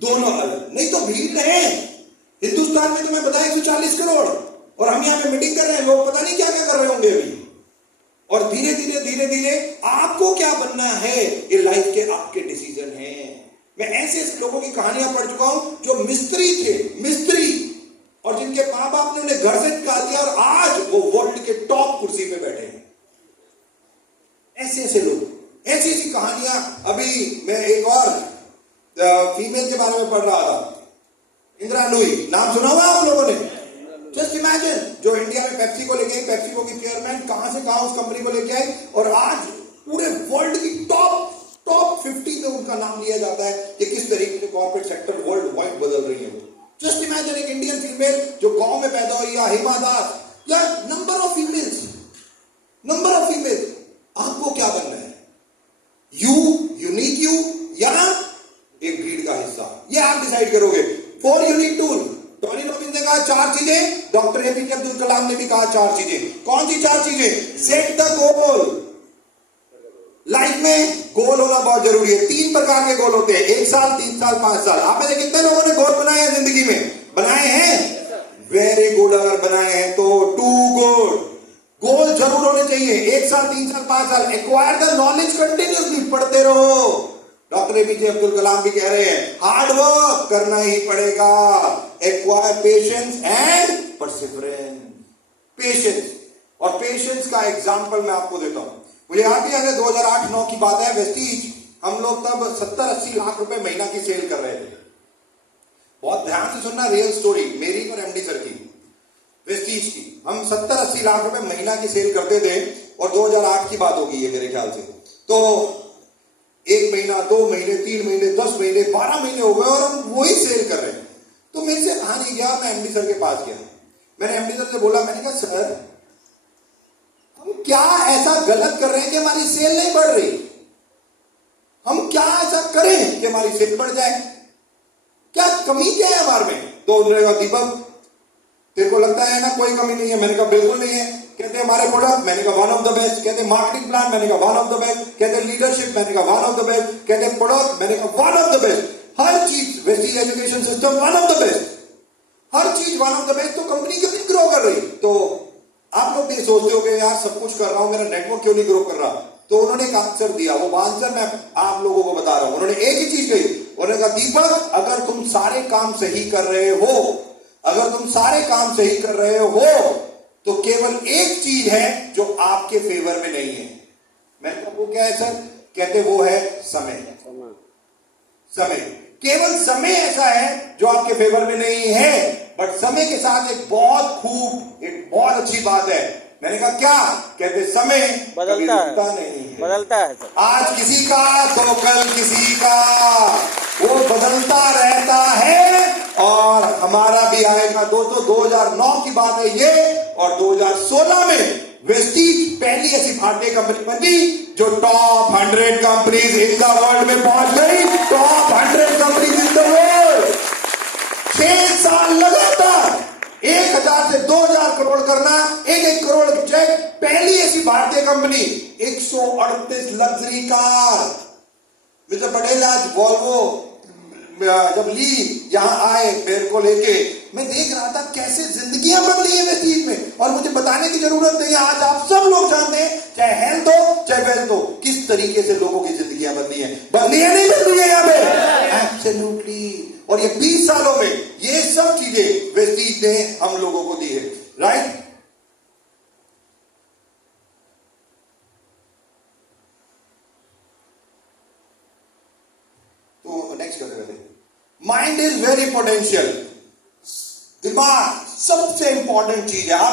दोनों अलग, नहीं तो भीड़ है हिंदुस्तान में, तो मैं बताया 140 करोड़, और हम यहाँ पे मीटिंग कर रहे हैं, लोग पता नहीं क्या क्या कर रहे होंगे अभी। और धीरे धीरे आपको क्या बनना है, ये लाइफ के आपके डिसीजन हैं। मैं ऐसे लोगों की कहानियां पढ़ चुका हूं जो मिस्त्री थे, मिस्त्री, और जिनके मां बाप ने उन्हें घर से निकाल दिया और आज वो वर्ल्ड के टॉप कुर्सी पे बैठे हैं। ऐसे ऐसे लोग, ऐसी ऐसी कहानियां। अभी मैं एक और फीमेल के बारे में पढ़ रहा था, इंदिरा नूई, नाम सुना हुआ आप लोगों ने? जस्ट इमेजिन, जो इंडिया में पेप्सी को लेके आई, पेप्सी की चेयरमैन कहां से कहां उस कंपनी को लेके आई, और आज पूरे वर्ल्ड की टॉप 50 में उनका नाम लिया जाता है कि किस तरीके से कॉर्पोरेट सेक्टर वर्ल्ड वाइड बदल रही है। जस्ट इमेजिन एक इंडियन फीमेल जो गांव में पैदा हुई, या हिमा दास, या नंबर ऑफ फीमेल्स, आपको क्या बनना है? यूनिक यू, या एक भीड़ का हिस्सा, ये आप डिसाइड करोगे। 4 यूनिक टूल, टोनी रॉबिन्स ने कहा 4 चीजें, डॉक्टर एपीजे अब्दुल कलाम ने भी कहा 4 चीजें। कौन सी 4 चीजें? Set the goal. लाइफ में गोल होना बहुत जरूरी है। 3 प्रकार के गोल होते हैं, 1 साल, 3 साल, 5 साल। आप में से कितने लोगों ने गोल बनाए हैं जिंदगी में? बनाए हैं? Very good. अगर बनाए हैं तो टू गुड। गोल जरूर होने चाहिए, 1 साल, 3 साल, 5 साल। एक्वायर द नॉलेज कंटिन्यूसली, पढ़ते रहो। डॉक्टर एपीजे अब्दुल कलाम भी कह रहे हैं हार्ड वर्क करना ही पड़ेगा। Acquire patience and perseverance. Patience, और पेशेंस का एग्जांपल मैं आपको देता हूं। मुझे याद भी है 2008-9 की बात है, वेस्टीज, हम लोग तब 70-80 लाख रुपए महीना की सेल कर रहे थे। बहुत ध्यान से सुनना, रियल स्टोरी मेरी और एमडी सर की, वेस्टीज की। हम 70-80 लाख रुपए महीना की सेल करते थे, और 2008 की बात होगी ये मेरे ख्याल से। तो 1 महीना, 2 महीने, 3 महीने, 10 महीने, 12 महीने हो गए और हम वही सेल कर रहे हैं। तो मेरे से कहा नहीं गया, मैं एमडी सर के पास गया। मैंने एमडी सर से बोला, मैंने कहा सर हम क्या ऐसा गलत कर रहे हैं कि हमारी सेल नहीं बढ़ रही? हम क्या ऐसा करें कि हमारी सेल बढ़ जाए? क्या कमी क्या है हमारे में? तो उन्होंने कहा दीपक तेरे को लगता है ना कोई कमी नहीं है? मैंने कहा बिल्कुल नहीं है। कहते हमारे प्रोडक्ट, मैंने कहा वन ऑफ द बेस्ट। कहते मार्केटिंग प्लान, मैंने कहा वन ऑफ द बेस्ट। कहते लीडरशिप, मैंने कहा वन ऑफ द बेस्ट। कहते प्रोडक्ट, मैंने कहा वन ऑफ द बेस्ट। हर चीज, Vestige education system one of the best, हर चीज वन ऑफ द बेस्ट। तो कंपनी क्यों नहीं ग्रो कर रही? तो आप लोग भी सोचते हो कि यार सब कुछ कर रहा हूं, मेरा नेटवर्क क्यों नहीं ग्रो कर रहा? तो उन्होंने एक आंसर दिया, वो आंसर मैं आप लोगों को बता रहा हूं। उन्होंने एक ही चीज कही, उन्होंने कहा दीपक अगर तुम सारे काम सही कर रहे हो, अगर तुम सारे काम सही कर रहे हो, तो केवल एक चीज है जो आपके फेवर में नहीं है। मैंने कहा वो क्या है सर? कहते वो है समय। समय, केवल समय ऐसा है जो आपके फेवर में नहीं है। बट समय के साथ एक बहुत अच्छी बात है। मैंने कहा क्या? कहते समय बदलता नहीं है, बदलता है सर। आज किसी का तो कल किसी का, वो बदलता रहता है। और हमारा भी आएगा दोस्तों। 2009 की बात है ये, और 2016 में वेस्टीज पहली ऐसी भारतीय कंपनी बनी जो top 100 companies in the world में पहुंच गई। Top 100 companies in the world. 6 साल लगातार 1000 से 2000 करोड़ करना, 1-1 करोड़ चेक। पहली ऐसी भारतीय company, 138 luxury car. Mister Patel आज वॉल्वो जब ली यहां आए मेरे को लेके, मैं देख रहा था कैसे जिंदगियां बदली है वेस्टीज में। और मुझे बताने की जरूरत नहीं है, आज आप सब लोग जानते हैं, चाहे हेल्थ हो चाहे वेल्थ हो, किस तरीके से लोगों की जिंदगियां बदली है। बदली है नहीं बदली है यहाँ पे? एब्सोल्युटली। और ये 20 सालों में ये सब चीजें वेस्टीज ने हम लोगों को दी है, राइट? तो नेक्स्ट करते हैं, माइंड इज वेरी पोटेंशियल। दिमाग सबसे इंपॉर्टेंट चीज है। आप